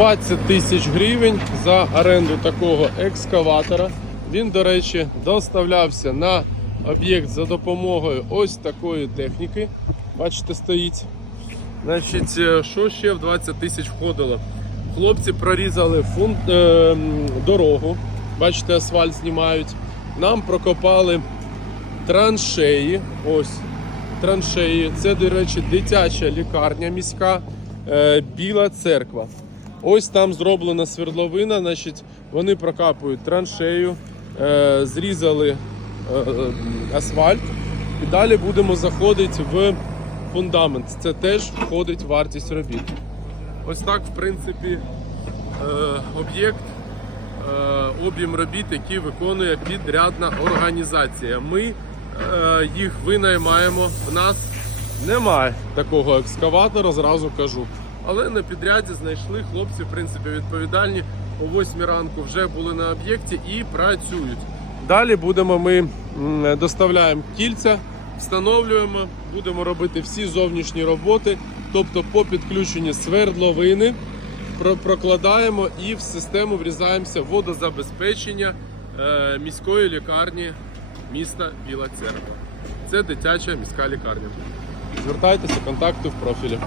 20 тисяч гривень за оренду такого екскаватора. Він, до речі, доставлявся на об'єкт за допомогою ось такої техніки. Бачите, стоїть. Значить, е, що ще в 20 тисяч входило? Хлопці прорізали фун... е, дорогу. Бачите, асфальт знімають. Нам прокопали траншеї. Ось траншеї. Це, до речі, дитяча лікарня міська, е, Біла церква. Ось там зроблена свердловина. Значить, вони прокапують траншею, е, зрізали е, е, асфальт. І далі будемо заходити в фундамент. Це теж входить в вартість робіт. Ось так, в принципі, е, об'єкт, е, об'єм робіт, які виконує підрядна організація. Ми е, їх винаймаємо. В нас немає такого екскаватора, зразу кажу. Але на підряді знайшли хлопці, в принципі, відповідальні. О 8 ранку вже були на об'єкті і працюють. Далі будемо ми доставляємо кільця, встановлюємо, будемо робити всі зовнішні роботи, тобто по підключенні свердловини, прокладаємо і в систему врізаємося водозабезпечення е, міської лікарні міста Біла Церква. Це дитяча міська лікарня. Звертайтеся, контакти в профілі.